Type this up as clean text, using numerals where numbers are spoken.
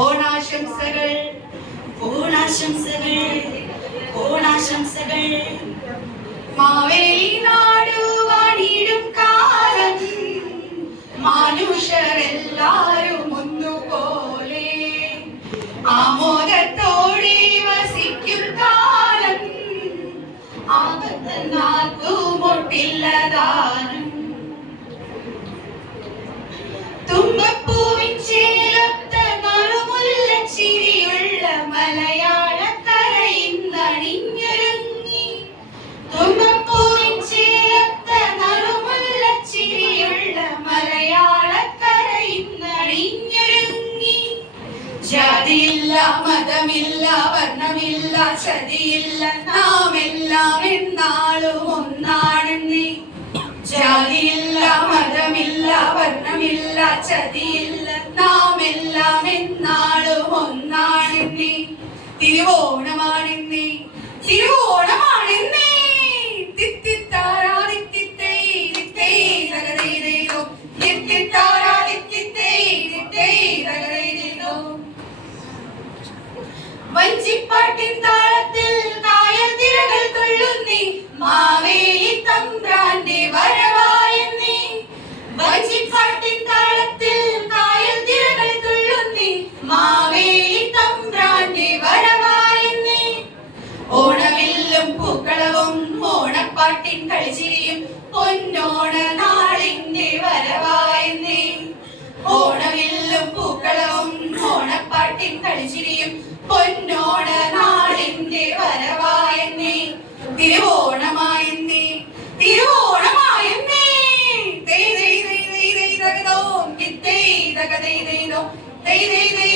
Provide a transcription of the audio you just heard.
ഓണാശംസകൾ ഓണാശംസകൾ ഓണാശംസകൾ. മാവേലി നാടു വാണിടും കാലം മനുഷ്യരെല്ലാരും ഒന്നുപോലെ ആമോദത്തോടെ വസിക്കും കാലം ആപത്തുനാക്കുമൊട്ടില്ലതാനും. തുമ്പപ്പൂവിൻ ചേലത്ത നറുമുല്ല ചിരിയുള്ള മലയാളക്കര ഇന്നണിഞ്ഞൊരുങ്ങി. തുമ്പപ്പൂവിൻ ചേലത്ത നറുമുല്ല ചിരിയുള്ള മലയാളക്കര ഇന്നണിഞ്ഞൊരുങ്ങി. ജാതിയില്ല മതമില്ല വർണ്ണമില്ല ചതിയില്ല നാമെല്ലാം എന്നാളും ഒന്നാണെന്നേ. ജാതിയില്ല മതമില്ല വർണ്ണമില്ല ചതിയില്ല നാമെല്ലാം എന്നാളും ഒന്നാണെന്നേ. തിരുവോണമാണെന്നേ തിരുവോണമാണെന്നേ. തിത്തിത്താരാതിത്തിത്തേ തിത്തേ തകതൈതൈതോ തിത്തിത്താരാതിത്തിത്തേ തിത്തേ തകതൈതൈതോ. വഞ്ചിപ്പാട്ടിൻ താളത്തിൽ കായൽ തിരകൾ തുള്ളുന്നേ മാവേലി തമ്പ്രാന്റെ വരവായെന്നേ. വഞ്ചിപ്പാട്ടിൻ താളത്തിൽ കായൽ തിരകൾ തുള്ളുന്നേ മാവേലി തമ്പ്രാന്റെ വരവായെന്നേ. ഓണവില്ലും പൂക്കളവും ഓണപ്പാട്ടിൻ കളിച്ചിരിയും പൊന്നോണ നാളിന്റെ വരവായെന്നേ. ഓണവില്ലും പൂക്കളവും ഓണപ്പാട്ടിൻ കളിച്ചിരിയും പൊന്നോണ നാളിന്റെ വരവായെന്നേ. തിരുവോണമായെന്നേ തിരുവോണമായെന്നേ. തൈ തൈ തൈ തൈ തൈ തകതോ കിത്തൈ തകതൈ തൈതോ തൈ തൈ തൈ